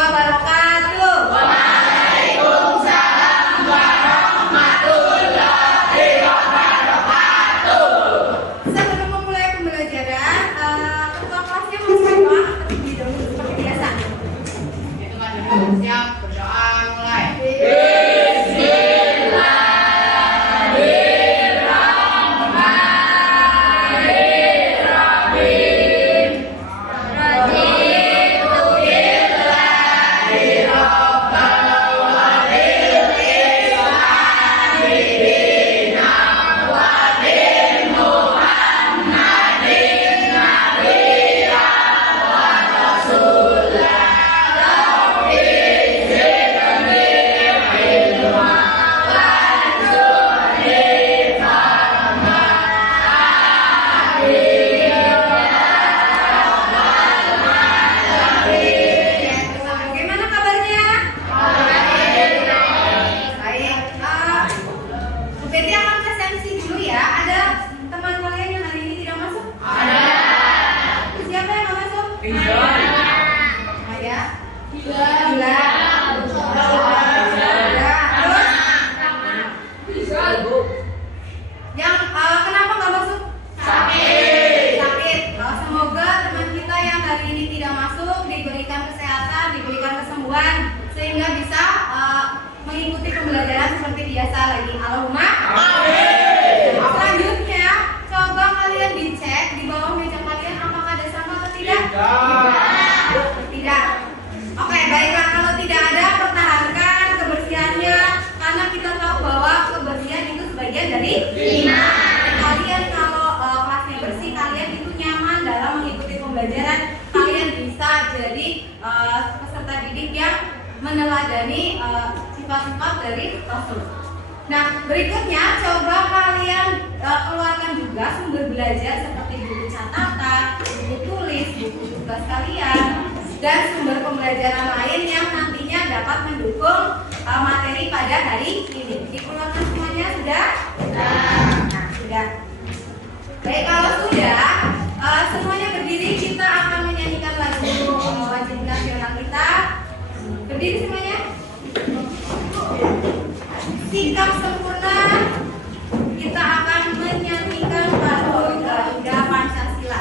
wabarakatuh. Waalaikumsalam warahmatullahi wabarakatuh. Sebelum memulai pembelajaran, ketua kelasnya memperkenalkan terlebih dahulu seperti biasa. Siap, berdoa mulai. Bagaimana kabarnya? Baik. Bu Betty akan tes MC dulu ya. Ada teman kalian yang hari ini tidak masuk? Ada. Siapa yang nggak masuk? Maya. Gila. Terus yang kenapa nggak masuk? Sakit. Semoga teman kita yang hari ini tidak masuk diberikan kesehatan, diberikan kesembuhan sehingga bisa mengikuti pembelajaran seperti biasa lagi. Allahumma amin. Selanjutnya, coba kalian dicek di bawah meja kalian apakah ada sampah atau tidak? Tidak. Oke, baiklah, kalau tidak ada pertahankan kebersihannya karena kita tahu bahwa kebersihan itu sebagian dari iman. Kalian kalau kelasnya bersih, kalian itu nyaman dalam mengikuti pembelajaran. Kalian bisa jadi peserta didik yang meneladani sifat-sifat dari Rasul. Nah, berikutnya coba kalian keluarkan juga sumber belajar seperti buku catatan, buku tulis, buku tugas kalian, dan sumber pembelajaran lain yang nantinya dapat mendukung materi pada hari ini. Dikeluarkan semuanya sudah? Nah, sudah. Baik, kalau sudah, semuanya berdiri, kita akan menyanyikan lagu wajib nasional kita. Berdiri semuanya. Sikap sempurna. Kita akan menyanyikan lagu Garuda Pancasila.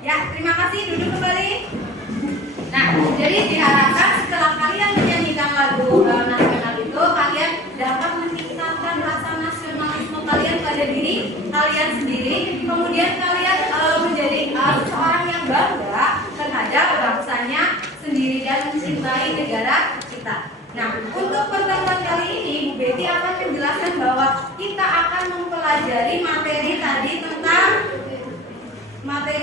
Ya, terima kasih. Duduk kembali. Nah, jadi diharapkan setelah kalian menyanyikan lagu nasional itu, kalian dapat meningkatkan rasa nasionalisme kalian pada diri kalian sendiri. Kemudian kalian menjadi seorang yang bangga terhadap bangsanya sendiri dan mencintai negara kita. Nah, untuk pertemuan kali ini, Bu Betty akan menjelaskan bahwa kita akan mempelajari materi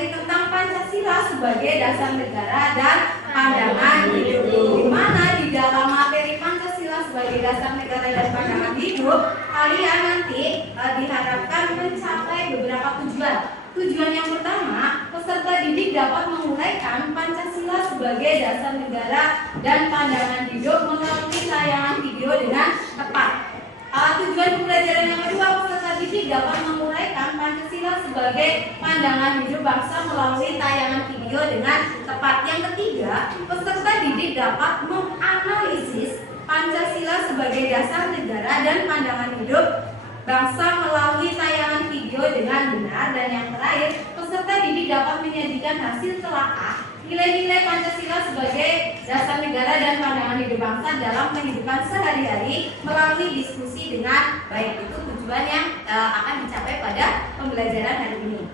tentang Pancasila sebagai dasar negara dan pandangan hidup. Di mana di dalam materi Pancasila sebagai dasar negara dan pandangan hidup, kalian nanti diharapkan mencapai beberapa tujuan. Tujuan yang pertama, peserta didik dapat menguraikan Pancasila sebagai dasar negara dan pandangan hidup melalui tayangan video dengan tepat. Tujuan pembelajaran yang kedua, peserta didik dapat menguraikan Pancasila sebagai pandangan hidup bangsa melalui tayangan video dengan tepat. Yang ketiga, peserta didik dapat menganalisis Pancasila sebagai dasar negara dan pandangan hidup bangsa melalui tayangan video dengan benar. Dan yang terakhir, peserta didik dapat menyajikan hasil telaah nilai-nilai Pancasila sebagai ide bangsa dalam kehidupan sehari-hari melalui diskusi dengan baik. Itu tujuan yang akan dicapai pada pembelajaran hari ini.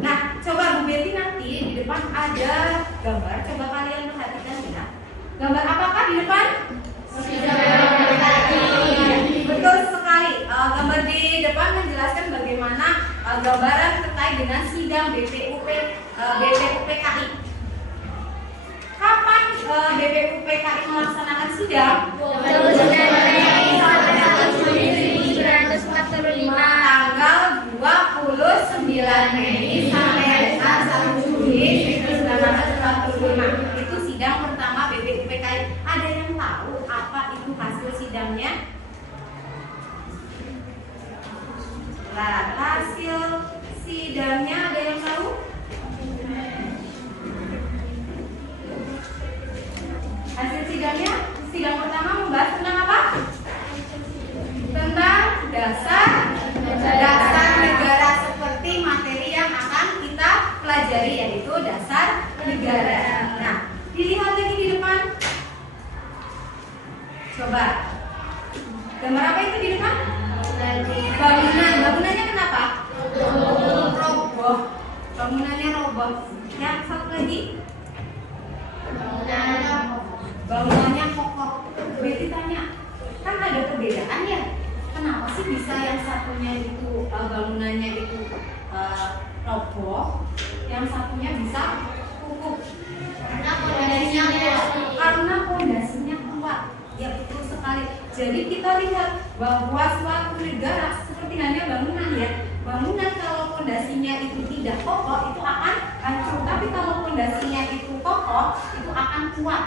Nah, coba Bu Betty nanti di depan ada gambar, coba kalian perhatikan ya. Gambar apakah di depan? Betul sekali. Gambar di depan menjelaskan bagaimana gambaran terkait dengan sidang BPUPKI. Kapan BPUPKI melaksanakan sidang? 1945. Tanggal 29 Mei sampai dengan 1 Juli 1945. Itu sidang pertama BPUPKI. Ada yang tahu apa itu hasil sidangnya? Nah, hasil sidangnya ada yang tahu? Hasil sidangnya, sidang pertama membahas tentang apa? Tentang dasar negara, seperti materi yang akan kita pelajari, yaitu dasar negara. Nah, dilihat lagi di depan. Coba. Gambar apa itu di depan? Bangunan. Bangunannya kenapa? Roboh. Bangunannya roboh. Yang satu lagi? Bangunannya kokoh. Betty tanya, kan ada perbedaan ya? Kenapa sih bisa yang satunya itu bangunannya itu roboh, yang satunya bisa kukuh? Karena pondasinya kuat. Ya, betul sekali. Jadi kita lihat bahwa suatu negara seperti hanya bangunan ya. Bangunan kalau pondasinya itu tidak kokoh itu akan hancur, tapi kalau pondasinya itu kokoh itu akan kuat.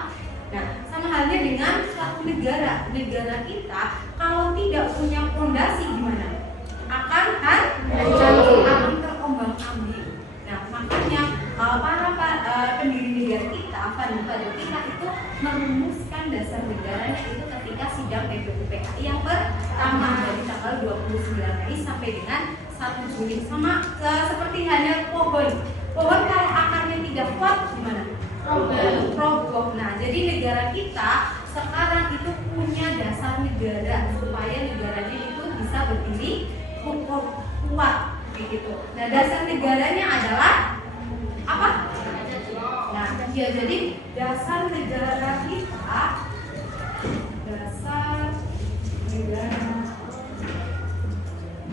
Nah, sama halnya dengan suatu negara. Negara kita kalau tidak punya pondasi gimana? Akan hancur, akan terombang-ambing. Nah, makanya para pendiri negara kita, pada kita itu merumuskan dasar negaranya itu ketika sidang BPUPKI yang pertama dari tanggal 29 Mei sampai dengan 1 Juli. Sama seperti hanya pohon. Pohon kalau akarnya tidak kuat gimana? Roboh. Nah, jadi negara kita sekarang itu punya dasar negara supaya negaranya itu bisa berdiri kuat, begitu. Nah, dasar negaranya adalah apa? Nah, ya, jadi dasar negara kita,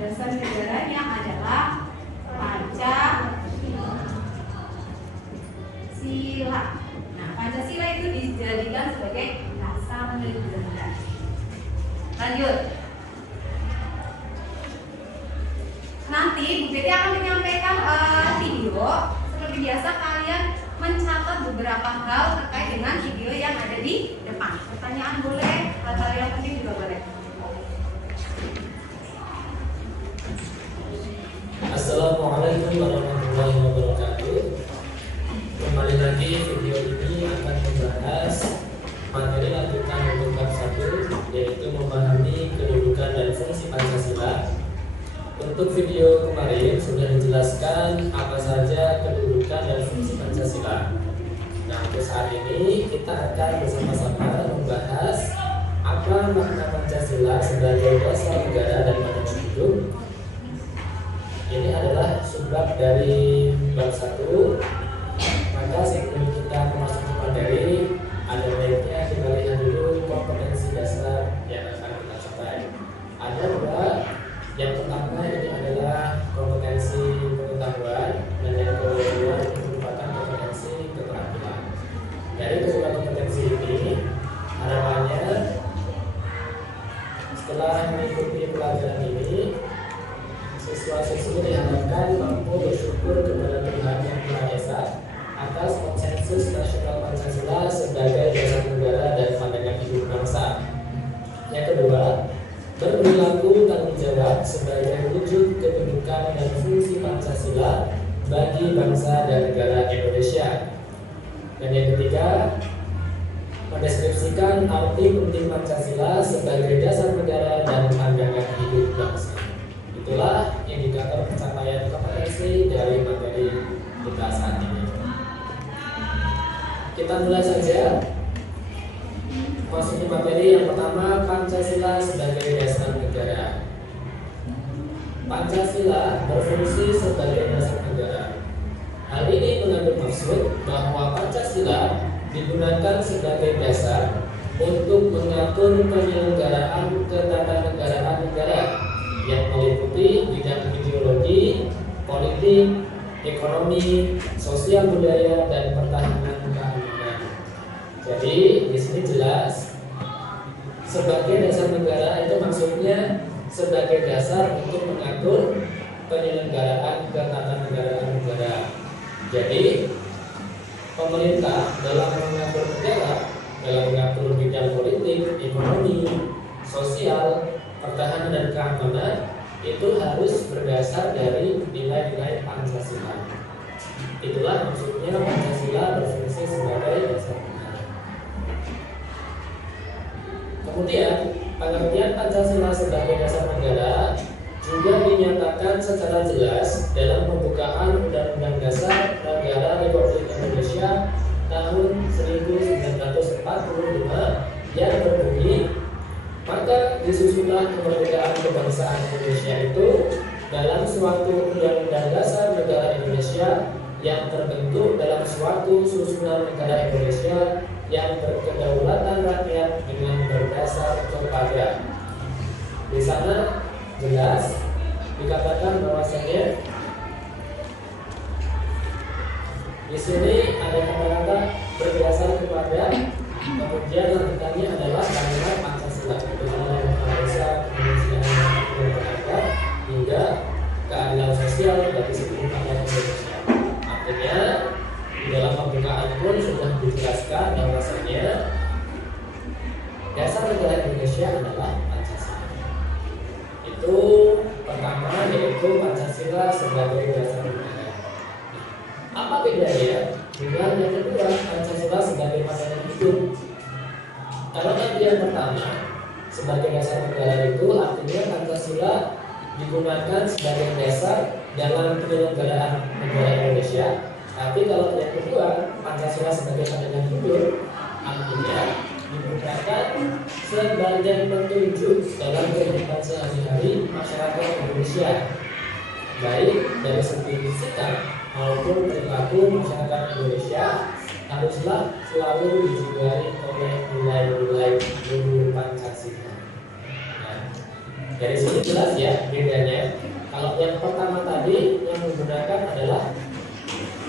dasar negaranya adalah Pancasila. Nah, Pancasila itu dijadikan sebagai dasar negara. Lanjut. Nanti Bu Betty akan menyampaikan video. Seperti biasa kalian mencatat beberapa hal terkait dengan video yang ada di depan. Pertanyaan boleh, hal-hal yang penting juga boleh. Assalamualaikum warahmatullahi wabarakatuh. Kembali lagi, video ini akan membahas materi lanjutan untuk bab 1, yaitu memahami kedudukan dan fungsi Pancasila. Untuk video kemarin sudah dijelaskan apa saja kedudukan dan fungsi Pancasila. Nah, untuk saat ini kita akan bersama-sama membahas apa makna Pancasila sebagai dasar negara dan pandangan hidup. Ini adalah subbab dari bab 1. Maka sebelum kita memasuki materi, ada baiknya kita lihat dulu kompetensi dasar yang akan kita capai. Ada dua. Yang pertama ini adalah kompetensi pengetahuan, dan yang kedua itu merupakan kompetensi keterampilan. Dari kedua kompetensi ini, harapannya setelah mengikuti pelajaran ini, siswa-siswi diharapkan mampu bersyukur kepada Tuhan Yang Maha Esa atas konsensus nasional Pancasila sebagai dasar negara dan pandangan hidup bangsa. Yang kedua, berperilaku tanggung jawab sebagai wujud kedudukan dan fungsi Pancasila bagi bangsa dan negara Indonesia. Dan yang ketiga, mendeskripsikan arti penting Pancasila sebagai dasar negara dan pandangan hidup bangsa. Itulah indikator pencapaian kompetensi dari materi kita saat ini. Kita mulai saja. Masukin materi yang pertama, Pancasila sebagai dasar negara. Pancasila berfungsi sebagai dasar negara. Hal ini mengandung maksud bahwa Pancasila digunakan sebagai dasar untuk mengatur penyelenggaraan ketatanegaraan negara yang meliputi bidang ideologi, politik, ekonomi, sosial budaya, dan pertahanan keamanan. Jadi di sini jelas sebagai dasar negara itu maksudnya sebagai dasar untuk mengatur penyelenggaraan ketatanegaraan negara. Jadi pemerintah dalam mengatur negara, dalam mengatur bidang politik, ekonomi, sosial, pertahanan dan keamanan itu harus berdasar dari nilai-nilai Pancasila. Itulah maksudnya Pancasila berfungsi sebagai dasar negara. Kemudian pengertian Pancasila sebagai dasar negara juga dinyatakan secara jelas dalam pembukaan Undang-Undang Dasar Negara Republik Indonesia tahun 1945 yang berbunyi, maka disusunlah kemerdekaan kebangsaan Indonesia itu dalam suatu Undang-Undang Dasar Negara Indonesia yang terbentuk dalam suatu susunan negara Indonesia yang berkedaulatan rakyat dengan berdasar kepada. Di sana jelas dikatakan bahwasanya di sini ada kata-kata berdasar kepada, kemudian lanjutannya adalah kalimat Pancasila, kebenaran bangsa, kemanusiaan, kebenaran hingga keadilan sosial bagi seluruh rakyat Indonesia. Artinya di dalam pembukaan pun sudah dijelaskan bahwasanya dasar negara Indonesia adalah Pancasila. Itu pertama, yaitu Pancasila sebagai dasar negara. Apa bedanya dengan yang kedua, Pancasila sebagai pandangan hidup? Kalau tadi yang pertama sebagai dasar negara itu artinya Pancasila digunakan sebagai dasar dalam penyelenggaraan negara Indonesia. Tapi kalau yang kedua, Pancasila sebagai pandangan hidup artinya digunakan sebagai petunjuk dalam kehidupan sehari-hari masyarakat Indonesia, baik dari segi sikap maupun perilaku masyarakat Indonesia haruslah selalu dijiwai oleh nilai-nilai luhur Pancasila. Nah, dari sini jelas ya bedanya. Kalau yang pertama tadi yang menggunakan adalah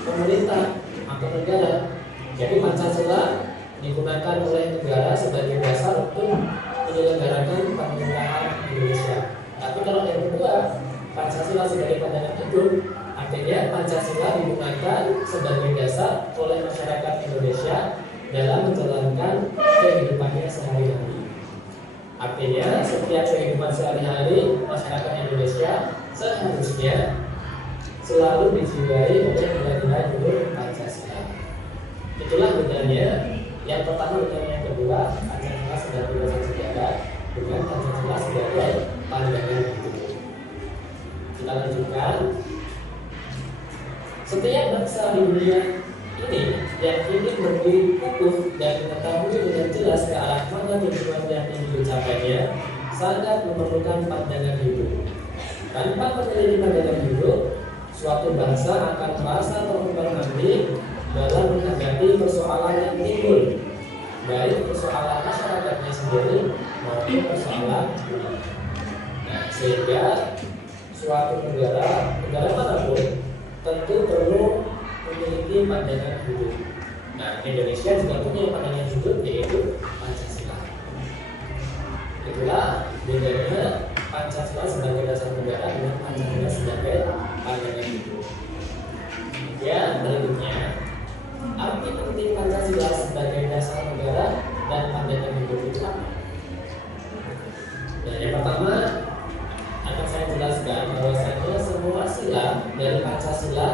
pemerintah atau negara. Jadi Pancasila digunakan oleh negara sebagai dasar untuk menyelenggarakan pemerintahan Indonesia. Tapi kalau yang kedua, Pancasila sebagai pandangan hidup, artinya Pancasila digunakan sebagai dasar oleh masyarakat Indonesia dalam menjalankan kehidupannya sehari-hari. Artinya setiap kehidupan sehari-hari masyarakat Indonesia seharusnya selalu dijiwai oleh nilai-nilai luhur Pancasila. Itulah bedanya. Yang pertama dengan yang kedua, Pancasila sebagai dasar negara dengan Pancasila sebagai pandangan hidup. Kita lanjutkan. Setiap bangsa di dunia ini yang ingin berdiri kukuh dan mengetahui dengan jelas ke arah mana tujuan yang ingin dicapainya sangat memerlukan pandangan hidup. Tanpa memiliki pandangan hidup, suatu bangsa akan merasa terombang-ambing dalam menghadapi persoalan yang timbul, baik persoalan masyarakatnya sendiri maupun persoalan dunia. Nah, sehingga suatu negara manapun tentu perlu memiliki pandangan hidup. Nah, Indonesia juga punya pandangan hidup, yaitu Pancasila. Itulah bedanya Pancasila sebagai dasar negara dengan Pancasila sebagai pandangan hidup. Ya, berikutnya arti penting Pancasila sebagai dasar negara dan pandangan hidup itu apa? Nah, yang pertama akan saya jelaskan bahwasanya semua sila dari Pancasila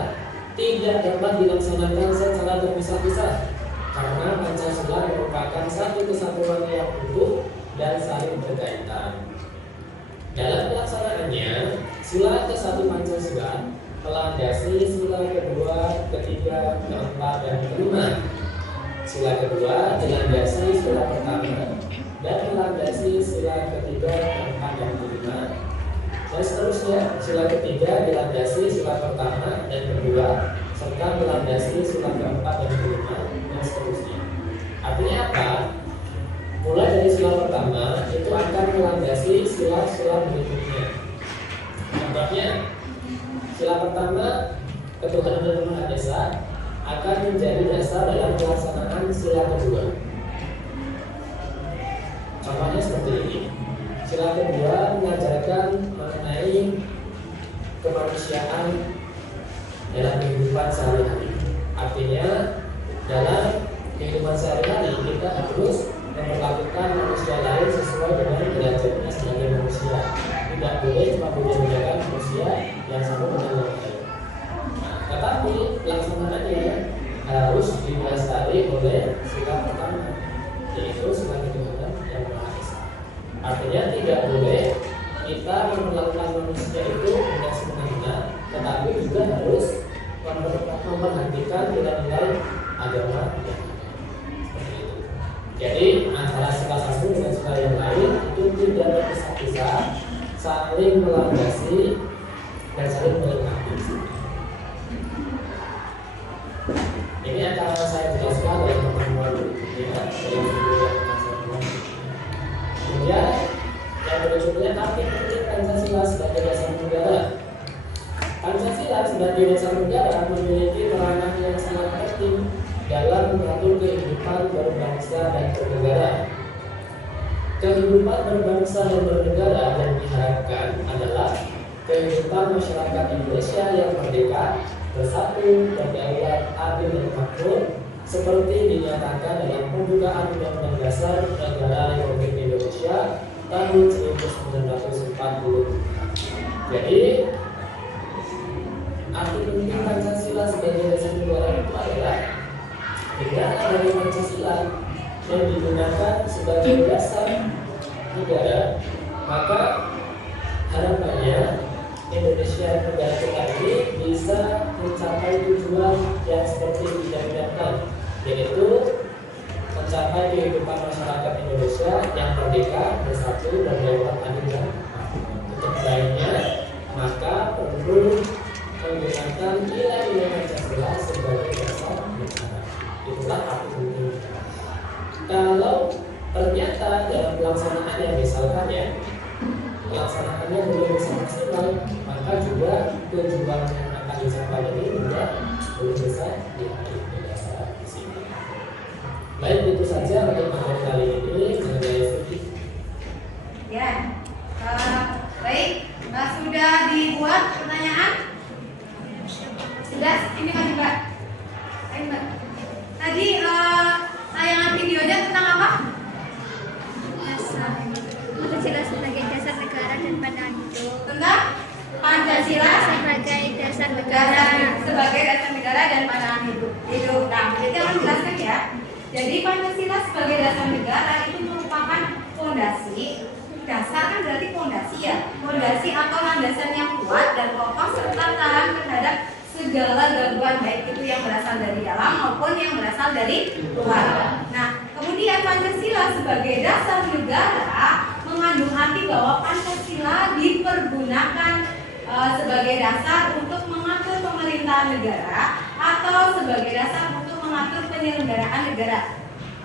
tidak dapat dilaksanakan secara terpisah-pisah karena Pancasila merupakan satu kesatuan yang utuh dan saling berkaitan. Dalam pelaksanaannya, sila ke-1 Pancasila melandasi sila kedua, ketiga, keempat, dan kelima. Sila kedua dilandasi sila pertama, sila ketiga, keempat, dan kelima. Dan seterusnya, sila ketiga dilandasi sila pertama dan kedua, serta dilandasi sila keempat dan kelima, dan seterusnya. Artinya apa? Mulai dari sila pertama itu akan melandasi sila-sila berikutnya. Contohnya, sila pertama ketuhanan dan Maha Esa akan menjadi dasar dalam pelaksanaan sila kedua. Contohnya seperti ini. Sila kedua mengajarkan mengenai kemanusiaan dalam kehidupan sehari-hari. Artinya dalam kehidupan sehari-hari kita harus memperlakukan manusia lain sesuai dengan derajatnya sebagai manusia. Tidak boleh cuma beda-bedakan manusia yang sama dengan yang lain. Tetapi pelaksanaannya harus didasari oleh sila pertama, yaitu sila ketuhanan yang Maha Esa. Artinya tidak boleh kita memperlakukan manusia itu dengan semena-mena, tetapi juga harus memperhatikan nilai-nilai agama yang ada. Seperti itu. Jadi antara sila satu dengan sila yang lain itu tidak terpisah-pisah, saling melandasi dan saling melengkapi. Ini akan saya jelaskan dalam pertemuan berikutnya. Kemudian yang berikutnya, arti penting Pancasila sebagai dasar negara. Pancasila sebagai dasar negara memiliki peranan yang sangat penting dalam mengatur kehidupan berbangsa dan bernegara. Kehidupan berbangsa dan bernegara yang diharapkan adalah kehidupan masyarakat Indonesia yang merdeka, bersatu, berdaulat, adil dan makmur, seperti dinyatakan dalam pembukaan Undang-Undang Dasar Negara Republik Indonesia tahun 1940. Jadi, arti penting Pancasila sebagai dasar negara itu adalah dengan adanya Pancasila yang digunakan sebagai dasar negara, maka harapannya Indonesia negara kita ini bisa mencapai tujuan yang seperti diidam-idamkan, yaitu mencapai kehidupan masyarakat Indonesia yang merdeka, bersatu, dan berdaulat, adil dan makmur. Untuk meraihnya, maka perlu menggunakan nilai-nilai Pancasila sebagai dasar negara. Itulah arti penting. Kalau ternyata dalam pelaksanaannya, misalkan ya, pelaksanaannya belum bisa maksimal, maka juga tujuan yang akan dicapai ini juga belum bisa diraih di sini. Baik, itu saja untuk materi kali ini mengenai fikih. Ya, baik. Sudah dibuat pertanyaan? Sudah? Ini Mbak juga. Baik, Mbak. Tadi tayangan videonya tentang apa? Pancasila sebagai dasar negara dan pandangan hidup. Tentang Pancasila Sebagai dasar negara. sebagai dasar negara dan pandangan hidup. Nah, jadi akan jelaskan ya. Jadi Pancasila sebagai dasar negara itu merupakan fondasi. Dasar kan berarti fondasi ya. Fondasi atau landasan yang kuat dan kokoh serta tahan terhadap segala gangguan, baik itu yang berasal dari dalam maupun yang berasal dari luar. Nah, kemudian Pancasila sebagai dasar negara mengandung arti bahwa Pancasila dipergunakan sebagai dasar untuk mengatur pemerintahan negara atau sebagai dasar untuk mengatur penyelenggaraan negara.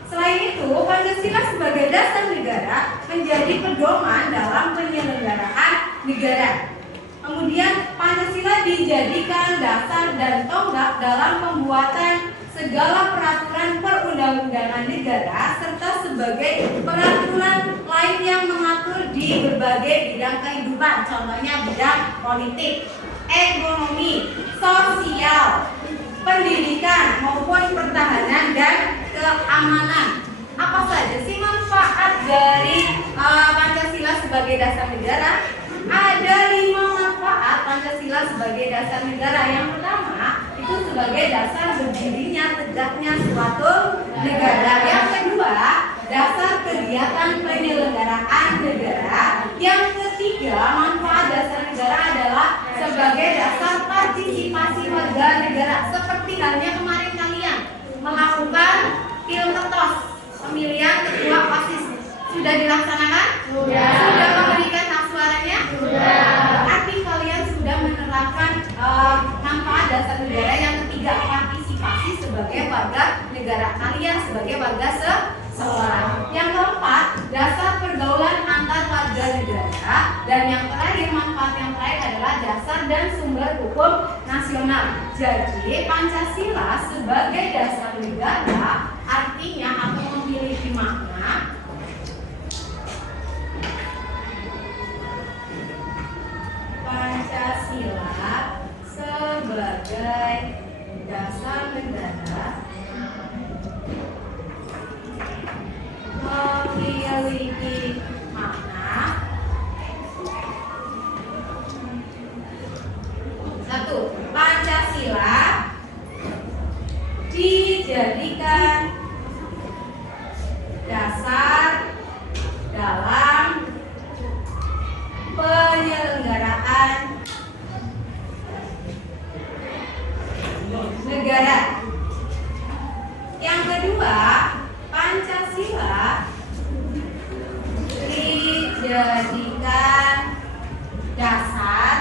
Selain itu, Pancasila sebagai dasar negara menjadi pedoman dalam penyelenggaraan negara. Kemudian Pancasila dijadikan dasar dan tonggak dalam pembuatan segala peraturan perundang-undangan negara serta sebagai peraturan lain yang mengatur di berbagai bidang kehidupan, contohnya bidang politik, ekonomi, sosial, pendidikan maupun pertahanan dan keamanan. Apa saja sih manfaat dari Pancasila sebagai dasar negara? Ada 5 manfaat Pancasila sebagai dasar negara. Yang pertama itu sebagai dasar berdirinya tegaknya suatu negara. Yang kedua, dasar kegiatan penyelenggaraan negara. Yang ketiga, manfaat dasar negara adalah sebagai dasar partisipasi warga negara. Seperti halnya kemarin kalian melakukan pilketos, pemilihan ketua OSIS, sudah dilaksanakan? Sudah memberikan hak suaranya? Berarti kalian sudah menerapkan manfaat dasar negara yang ketiga, partisipasi sebagai warga negara kalian sebagai warga seseorang. Yang keempat, dasar pergaulan antar warga negara, dan yang terakhir, manfaat yang terakhir adalah dasar dan sumber hukum nasional. Jadi Pancasila sebagai dasar negara artinya atau memiliki makna Pancasila sebagai dasar negara memiliki makna satu, Pancasila dijadikan dasar dalam penyelenggaraan negara. Yang kedua, Pancasila dijadikan dasar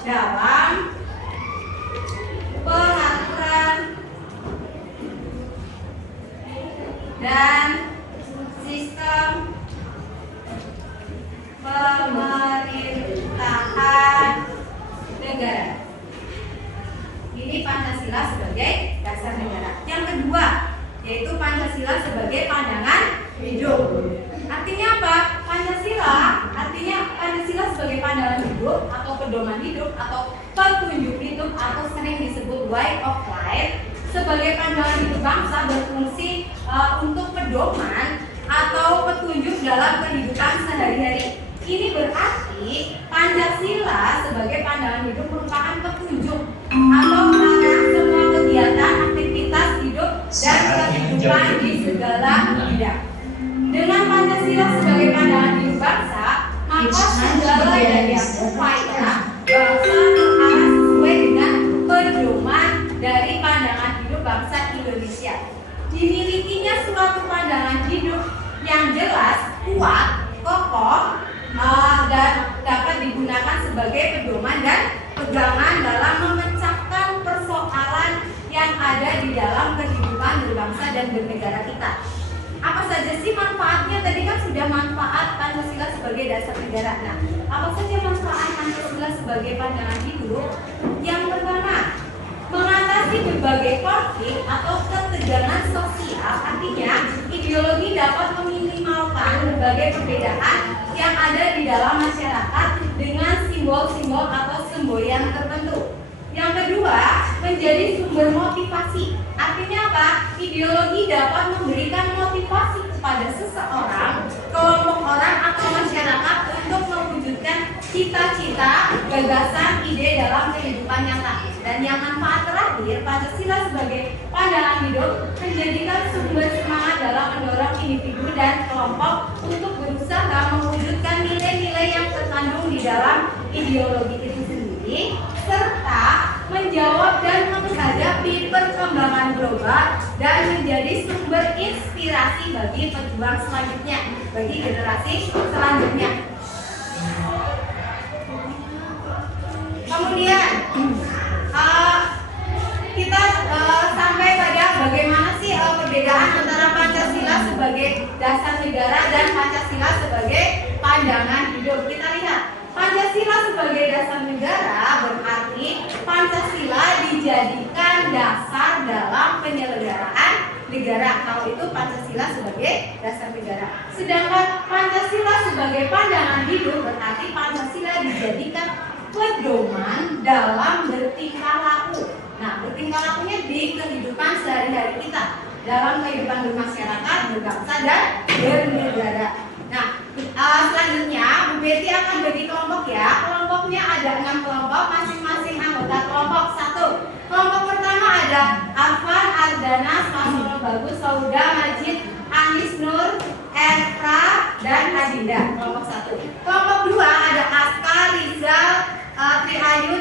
dalam pengaturan dan sistem pemerintahan negara. Ini Pancasila sebagai dasar negara. Yang kedua, yaitu Pancasila sebagai pandangan hidup. Artinya apa? Pancasila sebagai pandangan hidup atau pedoman hidup atau petunjuk hidup atau sering disebut way of life sebagai pandangan hidup bangsa berfungsi untuk pedoman atau petunjuk dalam kehidupan sehari-hari. Ini berarti Pancasila sebagai pandangan hidup merupakan petunjuk atau mengarah semua kegiatan, aktivitas hidup dan kehidupan di segala bidang. Dengan Pancasila sebagai pandangan hidup bangsa, maka segala daya upaya bangsa mengarah sesuai dengan pedoman dari pandangan hidup bangsa Indonesia. Dimilikinya suatu pandangan hidup yang jelas, kuat, kokoh, dan dapat digunakan sebagai pedoman dan pegangan dalam memecahkan persoalan yang ada di dalam kehidupan berbangsa dan bernegara kita. Apa saja sih manfaatnya? Tadi kan sudah manfaat Pancasila sebagai dasar negara. Nah, apa saja manfaat Pancasila sebagai pandangan hidup? Yang pertama, mengatasi berbagai konflik atau ketegangan sosial. Artinya, ideologi dapat meminimalkan berbagai perbedaan yang ada di dalam masyarakat dengan simbol-simbol atau semboyan tertentu. Yang kedua, menjadi sumber motivasi. Artinya apa? Ideologi dapat memberikan motivasi kepada seseorang, kelompok orang atau masyarakat untuk mewujudkan cita-cita, gagasan, ide dalam kehidupan nyata. Dan yang manfaat terakhir, Pancasila sebagai pandangan hidup menjadikan sumber semangat dalam mendorong individu dan kelompok untuk berusaha mewujudkan nilai-nilai yang terkandung di dalam ideologi itu sendiri, serta menjawab dan menghadapi perkembangan global dan menjadi sumber inspirasi bagi pejuang selanjutnya, bagi generasi selanjutnya. Kemudian kita sampai pada bagaimana sih perbedaan antara Pancasila sebagai dasar negara dan Pancasila sebagai pandangan hidup. Kita lihat, Pancasila sebagai dasar negara berarti Pancasila dijadikan dasar dalam penyelenggaraan negara. Kalau itu Pancasila sebagai dasar negara. Sedangkan Pancasila sebagai pandangan hidup berarti Pancasila dijadikan pedoman dalam bertingkah laku. Nah, bertingkah lakunya di kehidupan sehari-hari kita, dalam kehidupan bermasyarakat, berbangsa, dan bernegara. Nah, selanjutnya Bu Betty akan bagi kelompok ya. Kelompoknya ada 6 kelompok, masing-masing anggota kelompok 1. Kelompok pertama ada Arfan, Ardana, Smasolo Bagus, Sauda, Majid, Anis Nur, Erra, dan Adinda. Kelompok 1. Kelompok 2 ada Aska, Rizal, Triayu,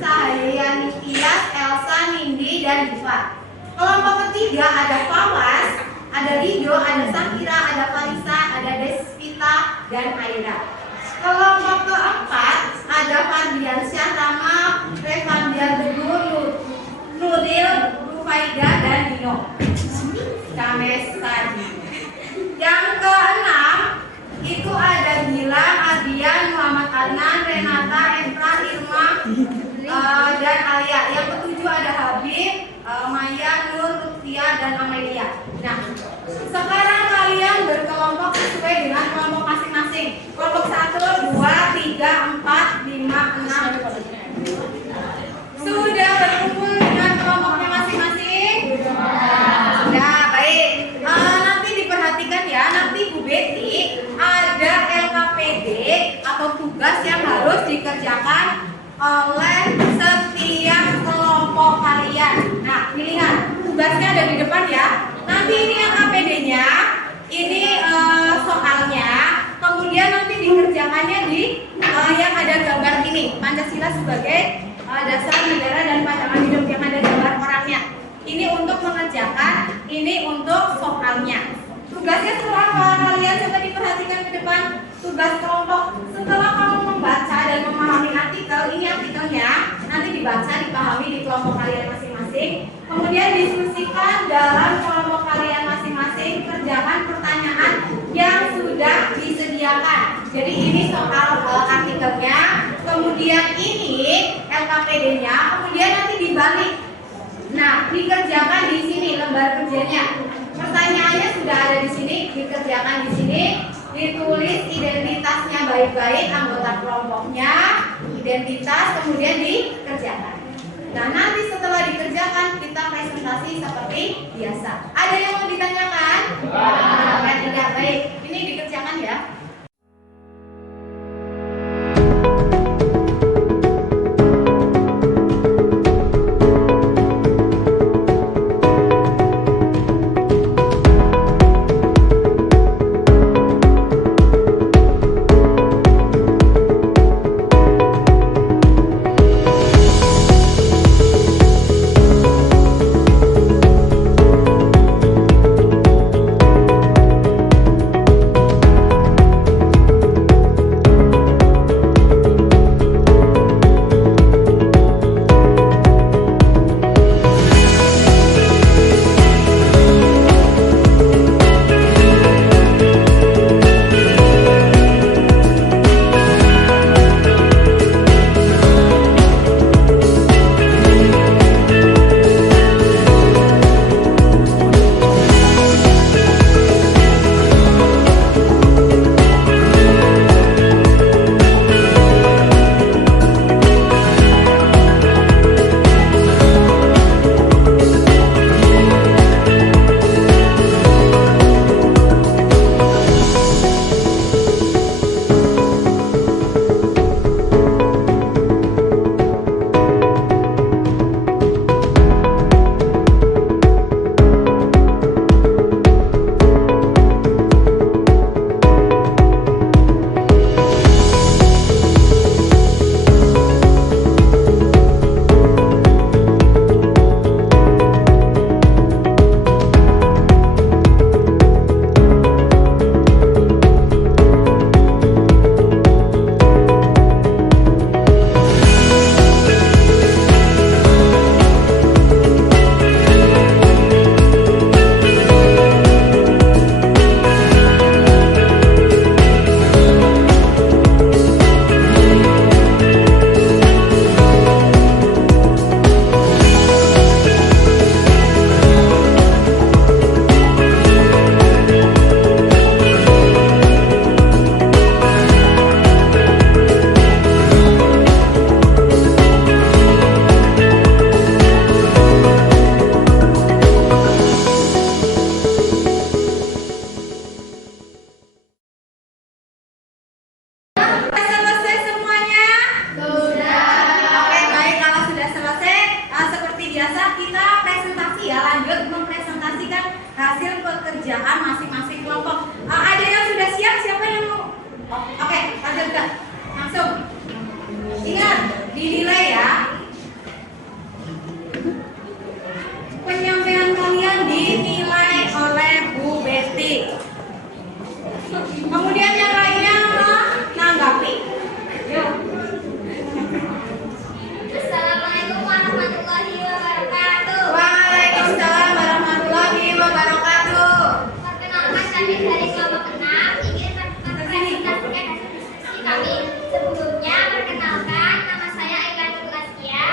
Cahyani, Tias, Elsa, Nindi, dan Diva. Kelompok ketiga ada Fawas, ada Rido, ada Sakira, ada Farisa, ada Desvita, dan Aira. Kelompok keempat ada Fardiansyah, Rama, Revandian Teguh, Nuril, Rufaida, dan Dino. Kames tadi. Yang keenam itu ada Gilang, Adrian, Muhammad Adnan, Renata, Endra, Irma, dan Alia. Yang ketujuh ada Habib, Maya, Nur, Lutfia, dan Amelia. Nah, sekarang kalian berkelompok sesuai dengan kelompok masing-masing. Kelompok 1, 2, 3, 4, 5, 6. Sudah berkumpul dengan kelompoknya masing-masing? Sudah, baik. Nanti diperhatikan ya, nanti Bu Betty ada LKPD atau tugas yang harus dikerjakan oleh setiap kelompok kalian. Nah, pilihan tugasnya ada di depan ya. Nanti ini LKPD-nya, ini soalnya, kemudian nanti dikerjakannya di yang ada gambar ini, Pancasila sebagai dasar negara dan pandangan hidup, yang ada gambar orangnya. Ini untuk mengerjakan, ini untuk soalnya. Tugasnya setelah kalian coba diperhatikan ke depan, tugas kelompok. Setelah kamu membaca dan memahami artikel, ini artikelnya nanti dibaca, dipahami di kelompok kalian masing-masing. Kemudian diskusikan dalam kelompok kalian masing-masing, kerjakan pertanyaan yang sudah disediakan. Jadi ini soal artikelnya, kemudian ini LKPD-nya, kemudian nanti dibalik. Nah, dikerjakan di sini lembar kerjanya. Pertanyaannya sudah ada di sini, dikerjakan di sini, ditulis identitasnya baik-baik, anggota kelompoknya, identitas, kemudian dikerjakan. Nah, nanti setelah dikerjakan kita presentasi seperti biasa. Ada yang mau ditanyakan? Tidak, baik. Ini dikerjakan ya. Kemudian yang lainnya adik dari kelompok 6 ingin mempresentasikan hasil diskusi kami. Sebelumnya, perkenalkan, nama saya Eka Nurul Askia.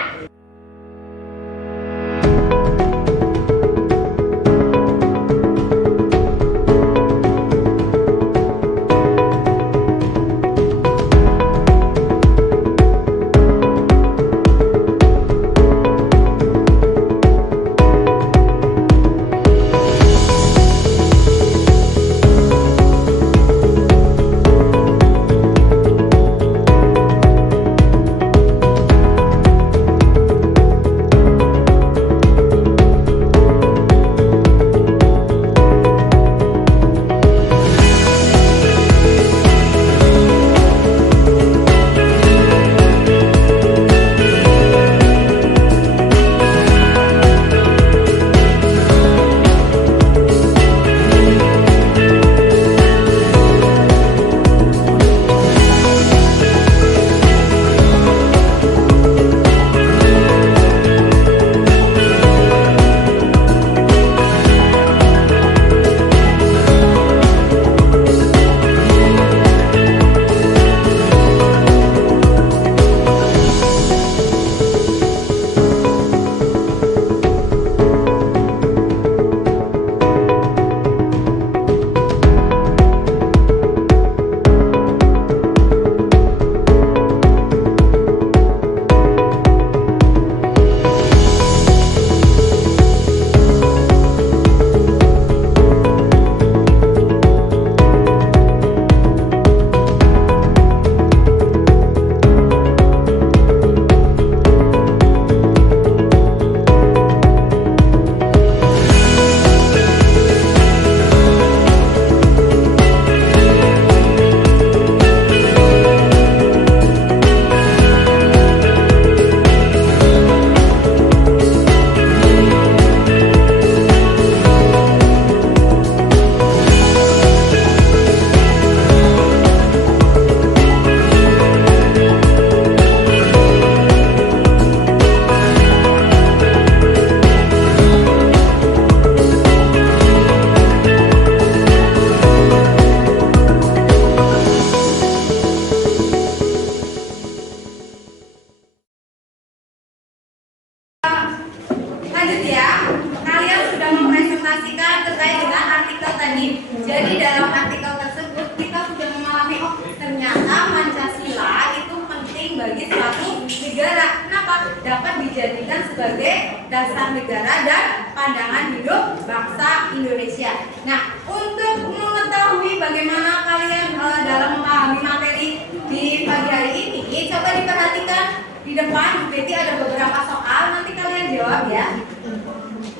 Lanjut ya, kalian sudah mempresentasikan terkait dengan artikel tadi. Jadi dalam artikel tersebut kita sudah memahami, oh ternyata Pancasila itu penting bagi suatu negara. Kenapa? Dapat dijadikan sebagai dasar negara dan pandangan hidup bangsa Indonesia. Nah, untuk mengetahui bagaimana kalian dalam memahami materi di pagi hari ini, coba diperhatikan di depan Bu Betty ada beberapa soal, nanti kalian jawab ya.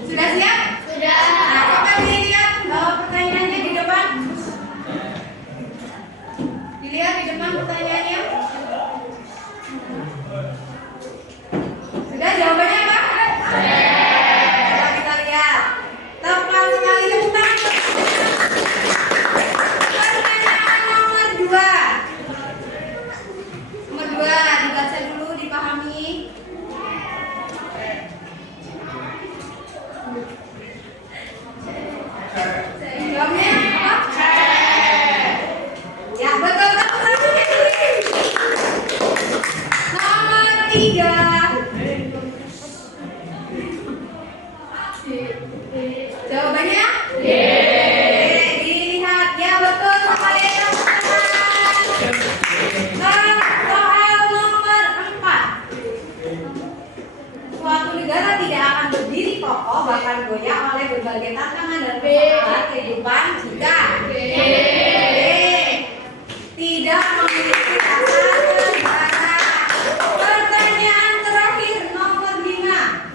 Sudah siap? Sudah. Nah, coba dilihat pertanyaannya di depan. Dilihat di depan pertanyaannya. Sudah, jawabannya apa? Coba kita lihat. Tepat sekali, tepuk tangan. Pertanyaan nomor 2. Nomor 2, dibaca dulu, dipahami. Jawabnya apa? Ya, betul, tepuk tangan. Nomor 3. Jawabannya? Dilihat ya, betul sekali, tepuk tangan. Soal nomor 4. Suatu negara tidak akan berdiri kokoh bahkan goyah oleh berbagai tantangan dan persoalan kehidupan jika tidak memiliki dasar negara. Pertanyaan terakhir nomor 5.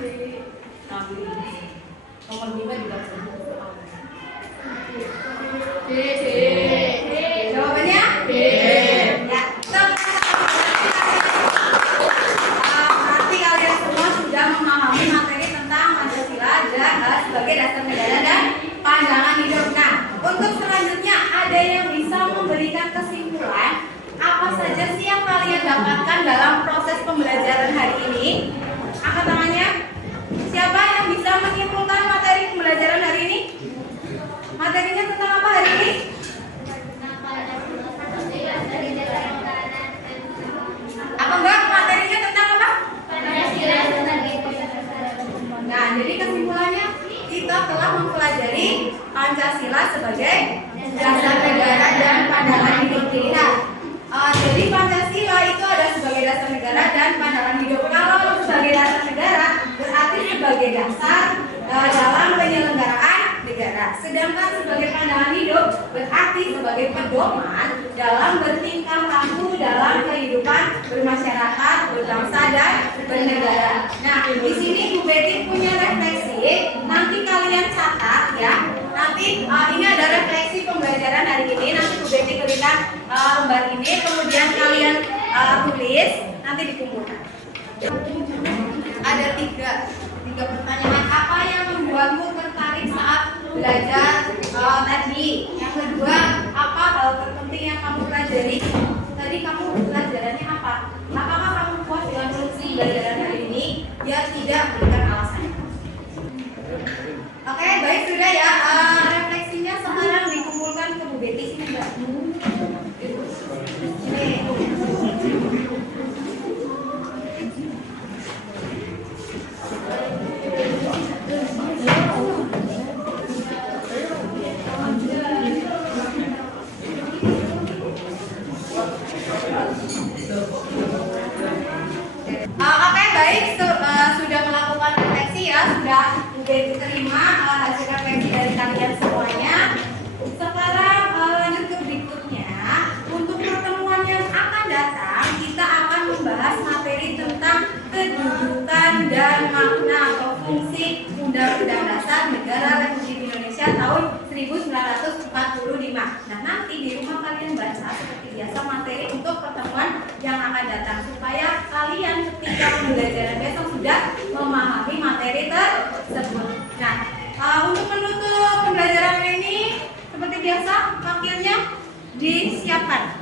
Nomor 5 juga jawabannya? Ya, nanti kalian semua sudah memahami materi tentang Pancasila dan sebagai dasar negara dan pandangan hidup. Nah, untuk selanjutnya ada yang bisa memberikan kesimpulan apa saja sih yang kalian dapatkan dalam proses pembelajaran hari ini? Angkat tangannya. Siapa yang bisa menyimpulkan materi pembelajaran hari ini? Materinya tentang apa hari ini? Apa enggak? Materinya tentang apa? Nah, jadi kesimpulannya kita telah mempelajari Pancasila sebagai dasar negara dan pandangan hidup kita. Jadi Pancasila itu ada sebagai dasar negara dan pandangan hidup. Kalau sebagai dasar negara berarti sebagai dasar dalam penyelenggaraan negara. Sedangkan sebagai pandangan hidup berarti sebagai pedoman dalam bertingkah laku dalam kehidupan bermasyarakat, berbangsa dan bernegara. Nah, di sini Bu Betty punya refleksi. Nanti kalian catat ya. Nanti ini ada refleksi pembelajaran hari ini. Nanti Bu Betty berikan lembar ini, kemudian kalian tulis, nanti dikumpulkan. Ada tiga pertanyaan. Apa yang membuatmu tertarik saat belajar tadi? Yang kedua, apa hal terpenting yang kamu pelajari? Tadi kamu pelajarannya apa? Apakah kamu puas dengan fungsi pembelajaran hari ini? Ya tidak, berikan alasannya. Oke, baik sudah ya. Refleksinya sekarang dikumpulkan ke Bu Betty sini, Mbak. Oke, baik. Sudah melakukan refleksi ya, sudah diterima hasil refleksi dari kalian semuanya. Sekarang lanjut ke berikutnya. Untuk pertemuan yang akan datang, kita akan membahas materi tentang kedudukan dan makna atau fungsi Undang-Undang Dasar Negara Republik Indonesia tahun 1945. Nah, nanti di rumah kalian baca seperti biasa materi untuk pertemuan yang akan datang supaya kalian ketika pembelajaran besok sudah memahami materi tersebut. Nah, untuk menutup pembelajaran ini seperti biasa wakilnya disiapkan.